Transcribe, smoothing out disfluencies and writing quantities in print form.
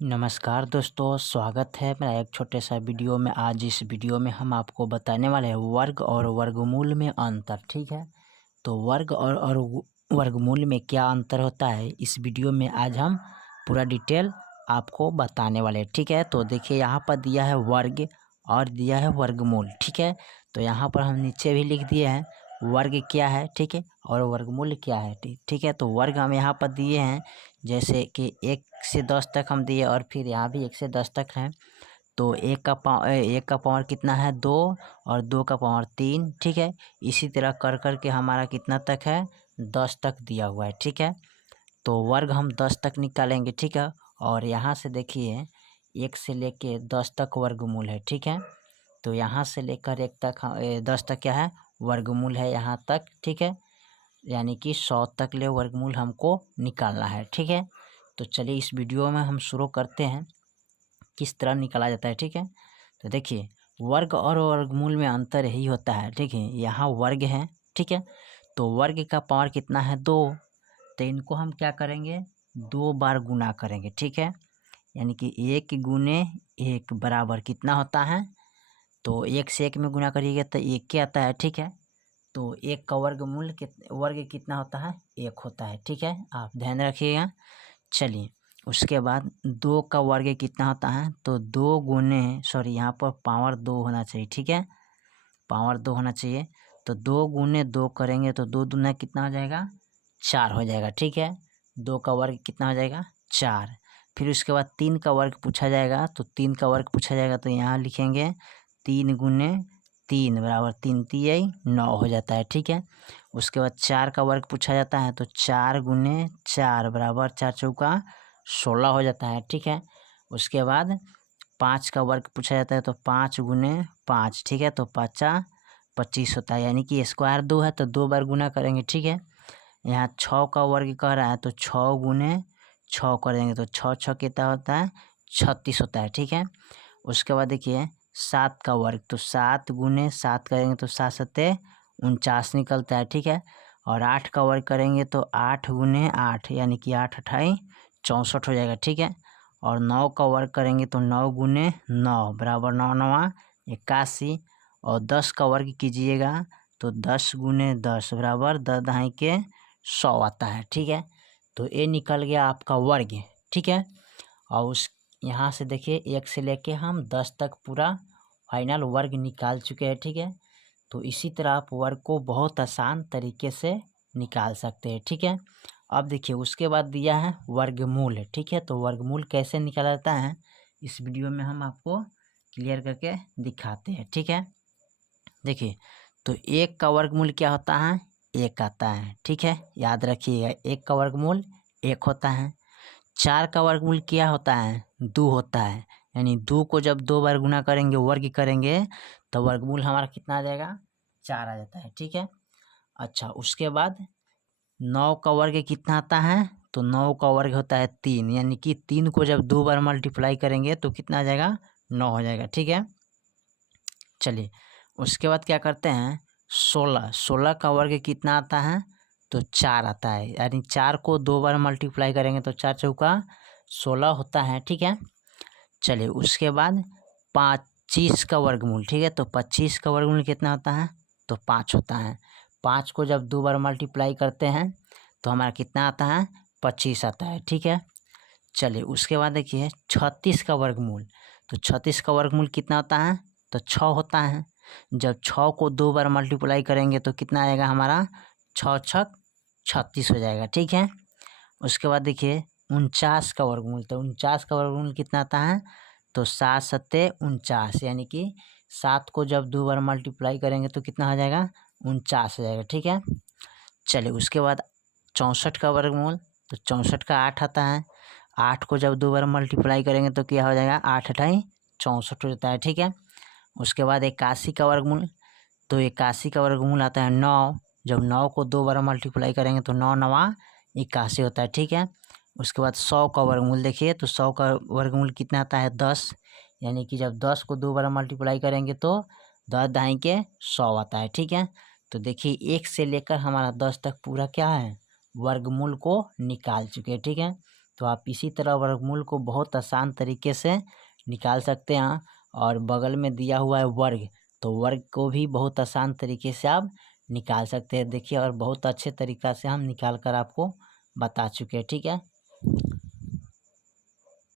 नमस्कार दोस्तों, स्वागत है मेरा एक छोटे सा वीडियो में। आज इस वीडियो में हम आपको बताने वाले हैं वर्ग और वर्गमूल में अंतर। ठीक है, तो वर्ग और वर्गमूल में क्या अंतर होता है, इस वीडियो में आज हम पूरा डिटेल आपको बताने वाले हैं। ठीक है, तो देखिए यहाँ पर दिया है वर्ग और दिया है वर्गमूल। ठीक है, तो यहाँ पर हम नीचे भी लिख दिए हैं वर्ग क्या है, ठीक है, और वर्गमूल क्या है। ठीक है, तो वर्ग हम यहाँ पर दिए हैं, जैसे कि 1 से 10 तक हम दिए और फिर यहाँ भी 1 से 10 तक है। तो 1 का पावर कितना है 2 और 2 का पावर 3। ठीक है, इसी तरह कर कर के हमारा कितना तक है 10 तक दिया हुआ है। ठीक है, तो वर्ग हम 10 तक निकालेंगे। ठीक है, और यहाँ से देखिए 1 से लेके 10 तक वर्गमूल है। ठीक है, तो यहाँ से लेकर 1 तक 10 तक क्या है वर्गमूल है यहाँ तक। ठीक है, यानी कि 100 तक ले वर्गमूल हमको निकालना है। ठीक है, तो चलिए इस वीडियो में हम शुरू करते हैं किस तरह निकाला जाता है। ठीक है, तो देखिए वर्ग और वर्गमूल में अंतर यही होता है। ठीक है, यहाँ वर्ग है, ठीक है, तो वर्ग का पावर कितना है 2, तो इनको हम क्या करेंगे 2 बार गुना करेंगे। ठीक है, यानी कि 1 गुने 1 बराबर कितना होता है, तो 1 से 1 में गुना करिएगा तो 1 क्या आता है। ठीक है, तो 1 का वर्ग कितना होता है 1 होता है। ठीक है, आप ध्यान रखिएगा। चलिए उसके बाद 2 का वर्ग कितना होता है, तो 2 गुने यहाँ पर पावर 2 होना चाहिए। ठीक है, पावर 2 होना चाहिए, तो 2 गुने 2 करेंगे तो 2 दूना कितना हो जाएगा 4 हो जाएगा। ठीक है, 2 का वर्ग कितना हो जाएगा 4। फिर उसके बाद 3 का वर्ग पूछा जाएगा, तो 3 का वर्ग पूछा जाएगा तो यहाँ लिखेंगे 3 गुने 3 बराबर 3 तियाई 9 हो जाता है। ठीक है, उसके बाद 4 का वर्ग पूछा जाता है, तो 4 गुने 4 बराबर 4 चौका 16 हो जाता है। ठीक है, उसके बाद 5 का वर्ग पूछा जाता है, तो 5 गुने 5, ठीक है, तो 5 25 होता है, यानी कि स्क्वायर 2 है तो 2 बार गुना करेंगे। ठीक है, यहाँ 6 का वर्ग कह रहा है, तो 6 गुने 6 करेंगे तो 6 कितना होता है 36 होता है। ठीक है, उसके बाद देखिए 7 का वर्ग, तो 7 गुने 7 करेंगे तो 7 सत्ते 49 निकलता है। ठीक है, और 8 का वर्ग करेंगे तो 8 गुने 8 यानी कि 8 अठाई 64 हो जाएगा। ठीक है, और 9 का वर्ग करेंगे तो 9 गुने 9 बराबर 9 नवा 81, और 10 का वर्ग कीजिएगा तो 10 गुने 10 बराबर 10 दहाई के 100 आता है। ठीक है, तो ये निकल गया आपका वर्ग। ठीक है, और उस यहाँ से देखिए 1 से लेके हम 10 तक पूरा फाइनल वर्ग निकाल चुके हैं। ठीक है, तो इसी तरह आप वर्ग को बहुत आसान तरीके से निकाल सकते हैं। ठीक है, अब देखिए उसके बाद दिया है वर्गमूल। ठीक है, तो वर्गमूल कैसे निकाला जाता है इस वीडियो में हम आपको क्लियर करके दिखाते हैं। ठीक है, देखिए तो 1 का वर्गमूल क्या होता है 1 आता है। ठीक है, याद रखिएगा 1 का वर्गमूल 1 होता है। 4 का वर्गमूल क्या होता है 2 होता है, यानी 2 को जब 2 बार गुना करेंगे वर्ग करेंगे तो वर्गमूल हमारा कितना आ जाएगा 4 आ जाता है। ठीक है, अच्छा उसके बाद 9 का वर्ग कितना आता है, तो 9 का वर्ग होता है 3, यानी कि 3 को जब 2 बार मल्टीप्लाई करेंगे तो कितना आ जाएगा 9 हो जाएगा। ठीक है, चलिए उसके बाद क्या करते हैं 16 का वर्ग कितना आता है, तो 4 आता है, यानी 4 को 2 बार मल्टीप्लाई करेंगे तो 4 चौका 16 होता है। ठीक है, चलिए उसके बाद 25 का वर्गमूल, ठीक है, तो 25 का वर्गमूल कितना होता है, तो 5 होता है। 5 को जब 2 बार मल्टीप्लाई करते हैं तो हमारा कितना आता है 25 आता है। ठीक है, चलिए उसके बाद देखिए 36 का वर्गमूल, तो 36 का वर्गमूल कितना होता है, तो 6 होता है। जब 6 को 2 बार मल्टीप्लाई करेंगे तो कितना आएगा हमारा 6 छक 36 हो जाएगा। ठीक है, उसके बाद देखिए 49 का वर्गमूल, तो 49 का वर्गमूल कितना आता है, तो 7 सत्ते 49, यानी कि 7 को जब 2 बार मल्टीप्लाई करेंगे तो कितना हो जाएगा 49 हो जाएगा। ठीक है, चलिए उसके बाद 64 का वर्गमूल, तो 64 का 8 आता है। 8 को जब 2 बार मल्टीप्लाई करेंगे तो क्या हो जाएगा 8 अठाई 64 हो जाता है। ठीक है, उसके बाद 81 का वर्गमूल, तो 81 का वर्गमूल आता है 9, जब 9 को 2 बार मल्टीप्लाई करेंगे तो 9 नवा 81 होता है। ठीक है, उसके बाद 100 का वर्गमूल देखिए, तो 100 का वर्गमूल कितना आता है 10, यानी कि जब 10 को 2 बार मल्टीप्लाई करेंगे तो 10 दहाई के 100 आता है। ठीक है, तो देखिए 1 से लेकर हमारा 10 तक पूरा क्या है वर्गमूल को निकाल चुके हैं। ठीक है, तो आप इसी तरह वर्गमूल को बहुत आसान तरीके से निकाल सकते हैं। और बगल में दिया हुआ है वर्ग, तो वर्ग को भी बहुत आसान तरीके से आप निकाल सकते हैं। देखिए, और बहुत अच्छे तरीक़ा से हम निकाल कर आपको बता चुके हैं, ठीक है।